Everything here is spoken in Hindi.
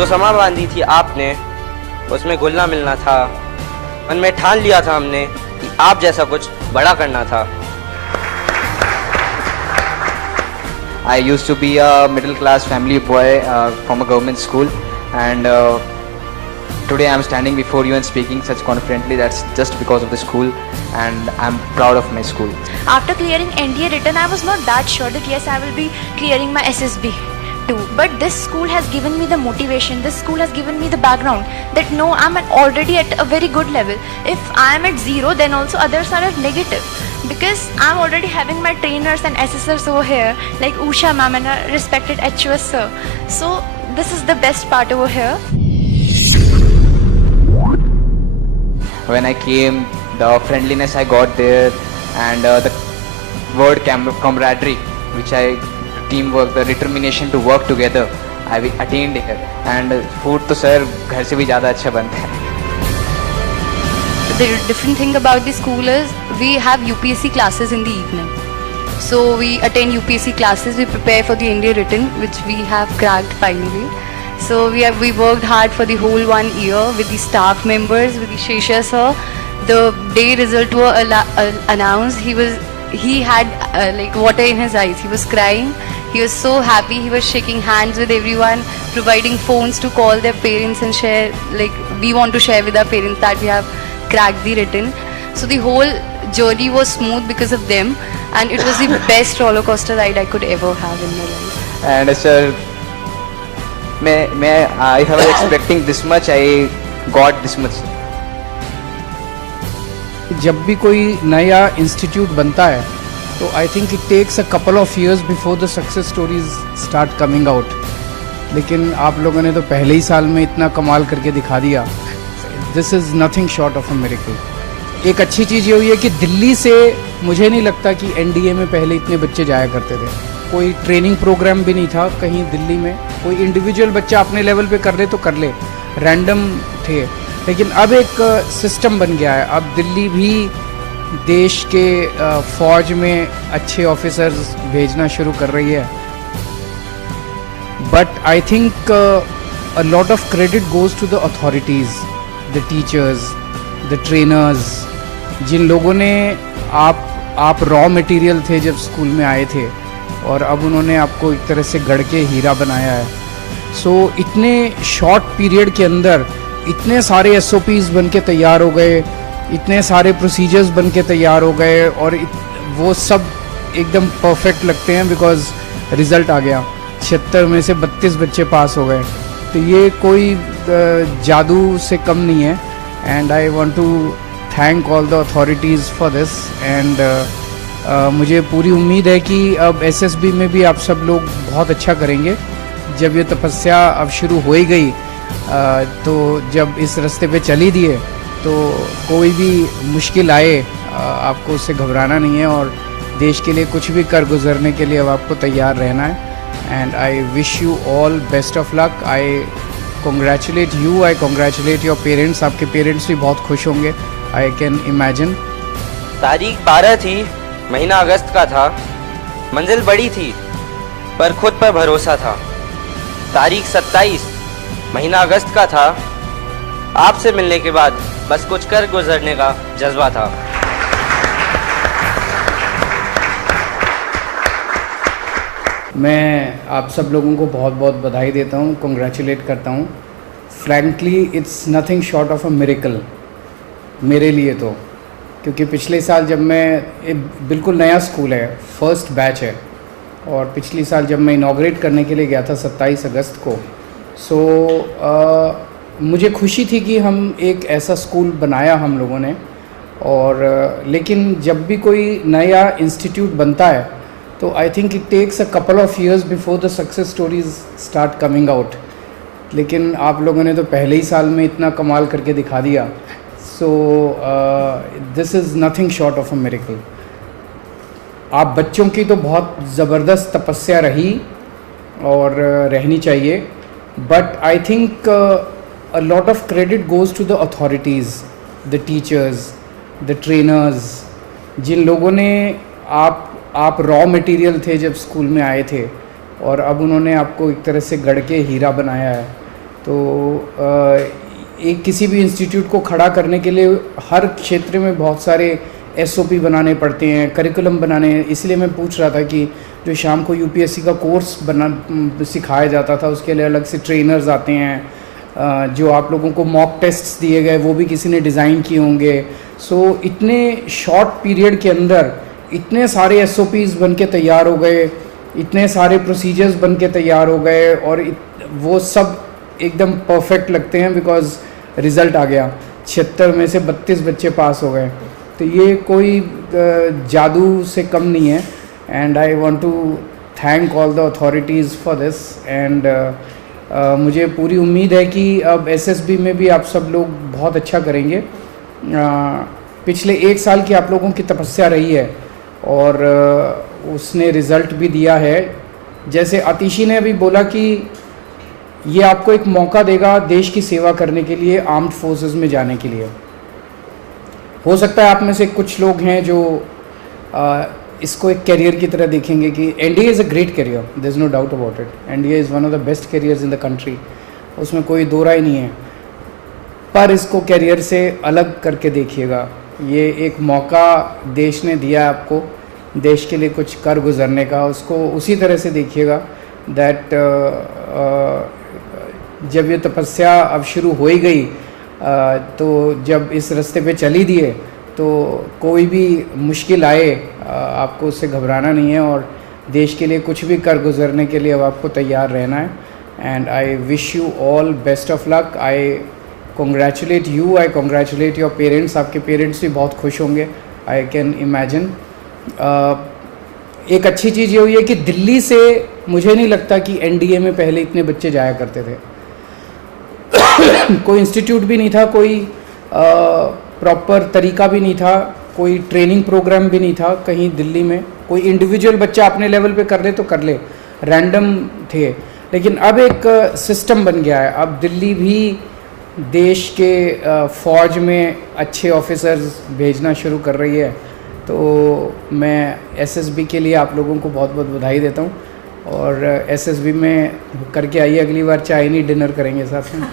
जो समा बांधी थी आपने, उसमें घुलना मिलना था। मन में ठान लिया था हमने कि आप जैसा कुछ बड़ा करना था। I used to be a middle class family boy from a government school, and today I'm standing before you and speaking such confidently. That's just because of the school, and I'm proud of my school. After clearing NDA written, I was not that sure that yes, I will be clearing my SSB too. But this school has given me the motivation. This school has given me the background that no, I'm already at a very good level. If I am at 0, then also others are at negative. Because I'm already having my trainers and assessors over here, like Usha ma'am and a respected HOS sir. So this is the best part over here. When I came, the friendliness I got there, and the word camaraderie, which teamwork, the determination to work together, I attained here. And food तो सर घर से भी ज़्यादा अच्छा बनता है. The different thing about the school is we have UPSC classes in the evening. So we attend UPSC classes, we prepare for the India written, which we have cracked finally. So we worked hard for the whole 1 year with the staff members, with the Shesha sir. The day result were announced, he had like water in his eyes. He was crying. He was so happy. He was shaking hands with everyone, providing phones to call their parents and share, like we want to share with our parents that we have cracked the written. So the whole journey was smooth because of them, and it was the best roller coaster ride I could ever have in my life. And sir, I was expecting this much. I got this much. जब भी कोई नया इंस्टीट्यूट बनता है तो I think it takes a couple of years before the success stories start coming out. लेकिन आप लोगों ने तो पहले ही साल में इतना कमाल करके दिखा दिया. This is nothing short of a miracle. एक अच्छी चीज़ ये हुई है कि दिल्ली से मुझे नहीं लगता कि एनडीए में पहले इतने बच्चे जाया करते थे. कोई ट्रेनिंग प्रोग्राम भी नहीं था कहीं दिल्ली में. कोई इंडिविजुअल बच्चा अपने लेवल पे कर ले तो कर ले, रैंडम थे. लेकिन अब एक सिस्टम बन गया है. अब दिल्ली भी देश के फौज में अच्छे ऑफिसर्स भेजना शुरू कर रही है. But I think a lot of credit goes to the authorities, the teachers, the trainers, जिन लोगों ने आप रॉ मटेरियल थे जब स्कूल में आए थे और अब उन्होंने आपको एक तरह से गढ़ के हीरा बनाया है. सो इतने शॉर्ट पीरियड के अंदर इतने सारे SOPs बन के तैयार हो गए, इतने सारे प्रोसीजर्स बन के तैयार हो गए, और वो सब एकदम परफेक्ट लगते हैं बिकॉज रिज़ल्ट आ गया. 76 में से 32 बच्चे पास हो गए. तो ये कोई जादू से कम नहीं है. And I want to thank all the authorities for this. And मुझे पूरी उम्मीद है कि अब SSB में भी आप सब लोग बहुत अच्छा करेंगे. जब ये तपस्या अब शुरू हो ही गई, तो जब इस रास्ते पे चल ही दिए, तो कोई भी मुश्किल आए आपको उससे घबराना नहीं है, और देश के लिए कुछ भी कर गुजरने के लिए अब आपको तैयार रहना है. And I wish you all best of luck. I congratulate you, I congratulate your parents. आपके पेरेंट्स भी बहुत खुश होंगे, आई कैन इमेजिन. तारीख 12 थी, महीना अगस्त का था. मंजिल बड़ी थी पर खुद पर भरोसा था. तारीख 27, महीना अगस्त का था. आपसे मिलने के बाद बस कुछ कर गुजरने का जज्बा था. मैं आप सब लोगों को बहुत बहुत बधाई देता हूँ, कॉन्ग्रेचुलेट करता हूँ. Frankly it's nothing short of a miracle मेरे लिए तो. क्योंकि पिछले साल जब मैं, बिल्कुल नया स्कूल है, फर्स्ट बैच है, और पिछले साल जब मैं इनॉग्रेट करने के लिए गया था 27 अगस्त को, मुझे खुशी थी कि हम एक ऐसा स्कूल बनाया हम लोगों ने. और लेकिन जब भी कोई नया इंस्टीट्यूट बनता है तो I think it takes a couple of years before the success stories start coming out. लेकिन आप लोगों ने तो पहले ही साल में इतना कमाल करके दिखा दिया. So this is nothing short of a miracle. आप बच्चों की तो बहुत ज़बरदस्त तपस्या रही और रहनी चाहिए. But I think a lot of credit goes to the authorities, the teachers, the trainers, जिन लोगों ने आप रॉ मटेरियल थे जब स्कूल में आए थे और अब उन्होंने आपको एक तरह से गढ़ के हीरा बनाया है. तो एक किसी भी इंस्टीट्यूट को खड़ा करने के लिए हर क्षेत्र में बहुत सारे एसओपी बनाने पड़ते हैं, करिकुलम बनाने। इसलिए मैं पूछ रहा था कि जो शाम को यूपीएससी का कोर्स सिखाया जाता था, उसके लिए अलग से ट्रेनर्स आते हैं। जो आप लोगों को मॉक टेस्ट्स दिए गए वो भी किसी ने डिज़ाइन किए होंगे। सो इतने शॉर्ट पीरियड के अंदर इतने सारे एसओपीज़ बन के तैयार हो गए, इतने सारे प्रोसीजर्स बन के तैयार हो गए, और वो सब एकदम परफेक्ट लगते हैं बिकॉज रिज़ल्ट आ गया। 76 में से 32 बच्चे पास हो गए। तो ये कोई जादू से कम नहीं है। And I want to thank all the authorities for this. And मुझे पूरी उम्मीद है कि अब एसएसबी में भी आप सब लोग बहुत अच्छा करेंगे। पिछले 1 साल की आप लोगों की तपस्या रही है और उसने रिज़ल्ट भी दिया है। जैसे आतिशी ने अभी बोला कि ये आपको एक मौका देगा देश की सेवा करने के लिए, आर्म्ड फोर्सेस में जाने के लिए। हो सकता है आप में से कुछ लोग हैं जो इसको एक करियर की तरह देखेंगे कि NDA is a great career, there is no doubt about it. NDA is one of the best careers in the country, उसमें कोई दो राय नहीं है। पर इसको करियर से अलग करके देखिएगा। ये एक मौका देश ने दिया आपको, देश के लिए कुछ कर गुजरने का। उसको उसी तरह से देखिएगा दैट जब ये तपस्या अब शुरू हो ही गई, तो जब इस रास्ते पे चल ही दिए, तो कोई भी मुश्किल आए आपको उससे घबराना नहीं है, और देश के लिए कुछ भी कर गुजरने के लिए अब आपको तैयार रहना है। And I wish you all best of luck. I congratulate you, I congratulate your parents. आपके पेरेंट्स भी बहुत खुश होंगे, आई कैन इमेजिन। एक अच्छी चीज़ ये हुई है कि दिल्ली से मुझे नहीं लगता कि एनडीए में पहले इतने बच्चे जाया करते थे। कोई इंस्टीट्यूट भी नहीं था, कोई प्रॉपर तरीका भी नहीं था, कोई ट्रेनिंग प्रोग्राम भी नहीं था कहीं दिल्ली में। कोई इंडिविजुअल बच्चा अपने लेवल पे कर ले तो कर ले, रैंडम थे। लेकिन अब एक सिस्टम बन गया है। अब दिल्ली भी देश के फ़ौज में अच्छे ऑफिसर्स भेजना शुरू कर रही है। तो मैं एसएसबी के लिए आप लोगों को बहुत बहुत बधाई देता हूँ। और एसएसबी में करके आइए, अगली बार चाय नहीं डिनर करेंगे साथ में।